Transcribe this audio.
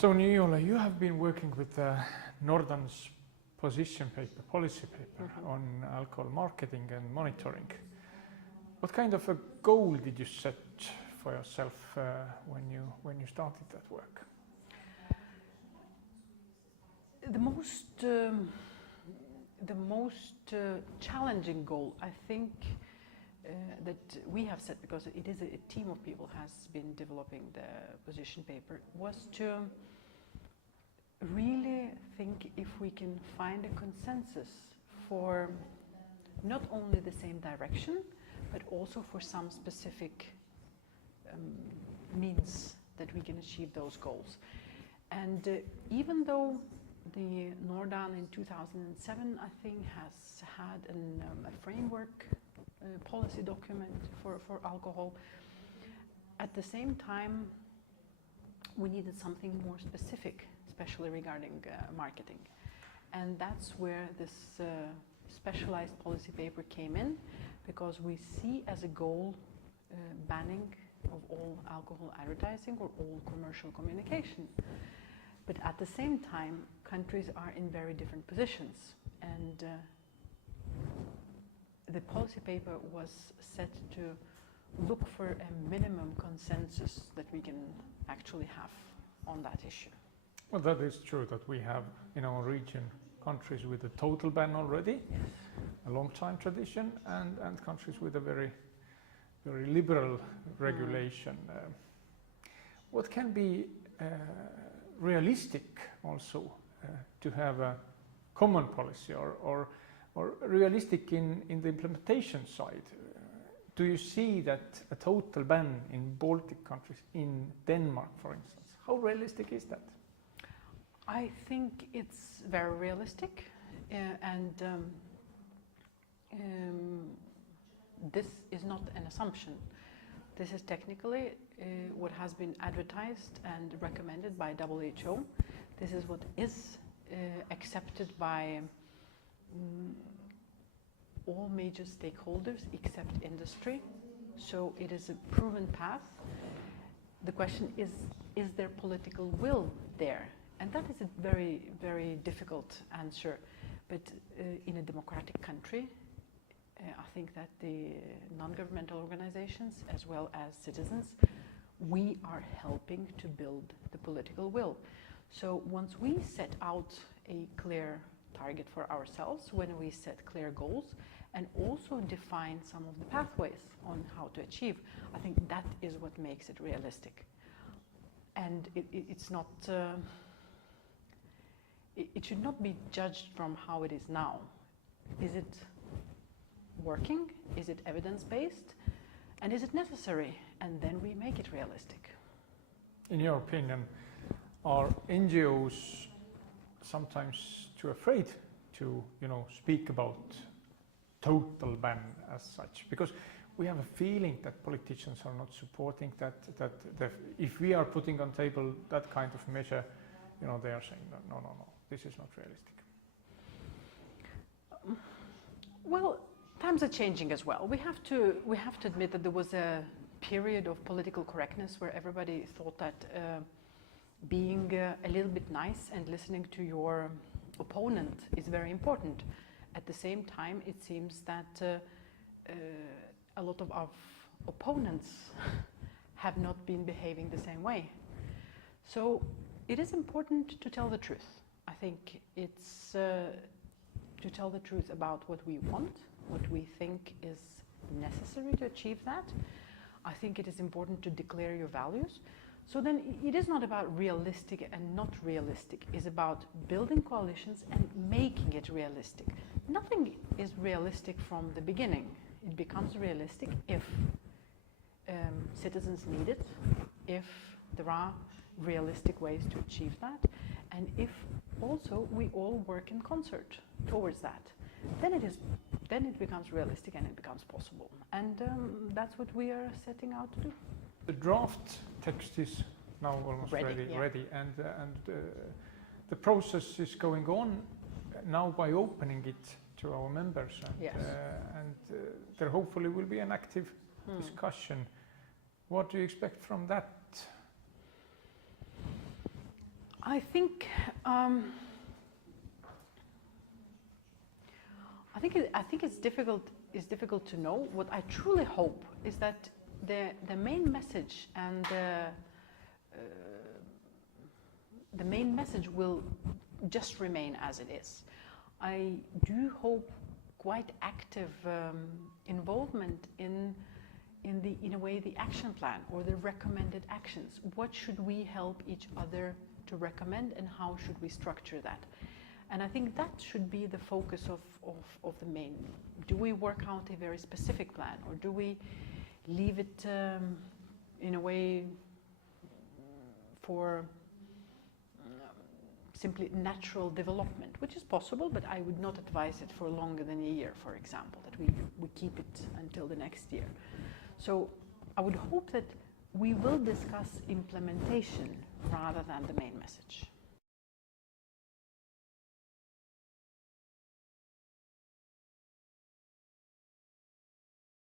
So Nijole, you have been working with NordAN's position paper, policy paper on alcohol marketing and monitoring. What kind of a goal did you set for yourself when you started that work? The most challenging goal, I think, that we have set, because it is a team of people has been developing the position paper, was to really think if we can find a consensus for not only the same direction, but also for some specific means that we can achieve those goals. And even though the NordAN in 2007, I think, has had a framework policy document for alcohol, at the same time we needed something more specific, especially regarding marketing. And that's where this specialized policy paper came in, because we see as a goal banning of all alcohol advertising or all commercial communication. But at the same time, countries are in very different positions, and the policy paper was set to look for a minimum consensus that we can actually have on that issue. Well, that is true that we have in our region countries with a total ban already, Yes. a long time tradition, and countries with a very liberal regulation. What can be realistic also to have a common policy or realistic in the implementation side? Do you see that a total ban in Baltic countries, in Denmark for instance, how realistic is that? I think it's very realistic, and this is not an assumption. This is technically what has been advertised and recommended by WHO. This is what is accepted by all major stakeholders except industry. So it is a proven path. The question is there political will there? And that is a very, very difficult answer. But in a democratic country, I think that the non-governmental organizations as well as citizens, we are helping to build the political will. So once we set out a clear target for ourselves, when we set clear goals and also define some of the pathways on how to achieve, I think that is what makes it realistic. And it's not, it should not be judged from how it is now. Is it working? Is it evidence-based? And is it necessary? And then we make it realistic. In your opinion, are NGOs sometimes too afraid to, speak about total ban as such? Because we have a feeling that politicians are not supporting that if we are putting on table that kind of measure, they are saying no, this is not realistic. Well, times are changing as well. We have to admit that there was a period of political correctness where everybody thought that being a little bit nice and listening to your opponent is very important. At the same time, it seems that a lot of our opponents have not been behaving the same way. So it is important to tell the truth. I think it's to tell the truth about what we want, what we think is necessary to achieve that. I think it is important to declare your values. So then it is not about realistic and not realistic. It's about building coalitions and making it realistic. Nothing is realistic from the beginning. It becomes realistic if citizens need it, if there are realistic ways to achieve that, and if also we all work in concert towards that. Then it becomes realistic and it becomes possible. And that's what we are setting out to do. The draft text is now almost ready, yeah. and the process is going on now by opening it to our members, and, Yes. There hopefully will be an active discussion. What do you expect from that? I think it's difficult to know. What I truly hope is that the main message and the main message will just remain as it is. I do hope quite active involvement in a way the action plan or the recommended actions. What should we help each other to recommend, and how should we structure that? And I think that should be the focus of the main. Do we work out a very specific plan, or do we leave it in a way for simply natural development, which is possible, but I would not advise it for longer than a year, for example, that we keep it until the next year. So I would hope that we will discuss implementation rather than the main message.